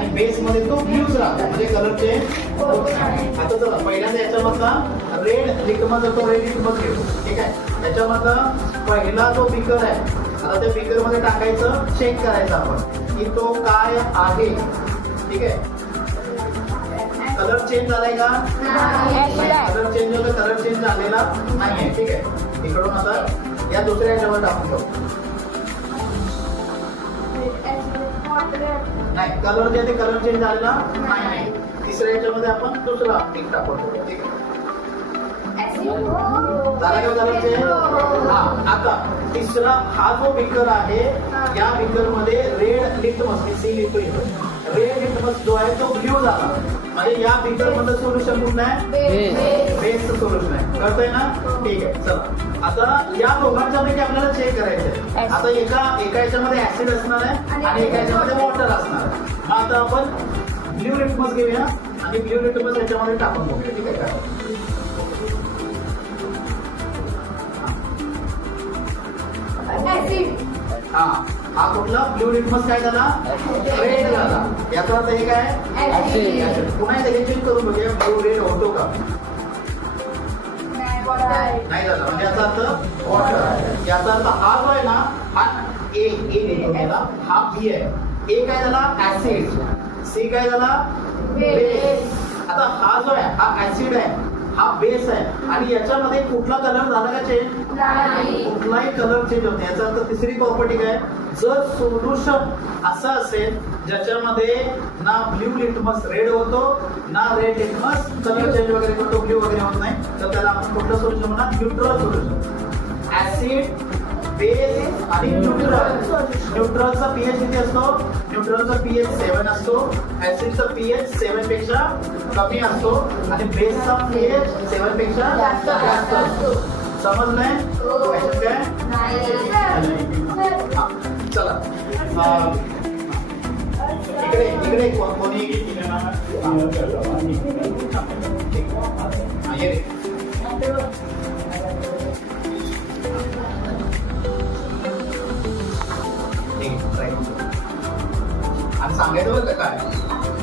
आणि बेस मध्ये तो ब्ल्यूच राहतो, म्हणजे कलर चेंज होत नाही. आता चला पहिल्यांदा याच्यामधला रेड लिटमस असतो, रेड लिटमस घेतो. ठीक आहे, त्याच्यामधला पहिला जो बिकर आहे, आता त्या बिकर मध्ये टाकायचं, चेक करायचं आपण की तो काय आहे. ठीक आहे, कलर चेंज झालाय का? कलर चेंज होतं, कलर चेंज झालेला नाहीये. ठीक आहे, इकडून आता या दुसऱ्या याच्यावर टाकून ठेवू. नाही, कलर जे ते कलर चेंज झालेला नाही. तिसऱ्या याच्यामध्ये आपण दुसरा एक टाकून ठेवू. ठीक आहे, झाला का कलर चेंज? हा, आता तिसरा हा जो बिकर आहे, या बिकर मध्ये रेड लिटमस, सी लिहितो इथं, रेड लिटमस जो आहे तो ब्ल्यू झाला, म्हणजे या बिकर मध्ये सोल्युशन कुठलं आहे? बेसचं सोल्युशन आहे. कळतंय ना? ठीक आहे, चला आता या दोघांच्या पैकी आपल्याला चेक करायचंय. आता एका याच्यामध्ये ऍसिड असणार आहे आणि एका याच्यामध्ये वॉटर असणार आहे. मग आता आपण ब्ल्यू लिटमस घेऊया आणि ब्ल्यू लिटमस याच्यामध्ये टाकून बघूया. ठीक आहे का? हा, हा कुठला ब्ल्यू लिटमस काय झाला? रेड झाला. याचा अर्थ हे काय? ऍसिड. पुन्हा हे चेक करून बघूया ब्ल्यू रेड होतो का? नाही झाला, म्हणजे याचा अर्थ वॉटर. याचा अर्थ हा जो आहे ना, हा ए लिहितो गेला, हा बी आहे. ए काय झाला? ऍसिड. सी काय झाला? बेस. आता हा जो आहे हा ऍसिड आहे, हा बेस आहे, आणि याच्यामध्ये कुठला कलर झाला का चेंज? कुठलाही कलर चेंज होत नाही. याचा अर्थ तिसरी प्रॉपर्टी काय? जर सोल्युशन असं असेल ज्याच्यामध्ये ना ब्ल्यू लिटमस रेड होतो, ना रेड लिटमस कलर चेंज वगैरे करतो, ब्ल्यू वगैरे होत नाही, तर त्याला आपण कुठलं सोल्युशन म्हणणार? Neutral solution. ऍसिड, बेस आणि न्यूट्रल. न्यूट्रलचा पीएच किती असतो? न्यूट्रलचा पीएच 7 असतो, ऍसिडचा पीएच 7 पेक्षा कमी असतो आणि बेसचा पीएच 7 पेक्षा जास्त असतो. समजलंय? क्वेश्चन काय? चला इकडे कोणी आणि सांगायचं बरं काय?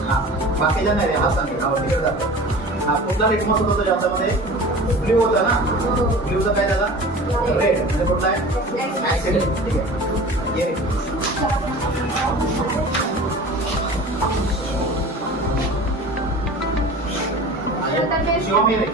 हा, बाकीच्या नाही रे, हा सांगायचं. तिकडे जातो. हा कुठला लिटमस होता ज्याच्यामध्ये? ब्ल्यू होता ना. ब्ल्यूचा काय झाला? रेड. म्हणजे कुठला आहे? ऍसिड. ठीक आहे, ये शिवम ये रे.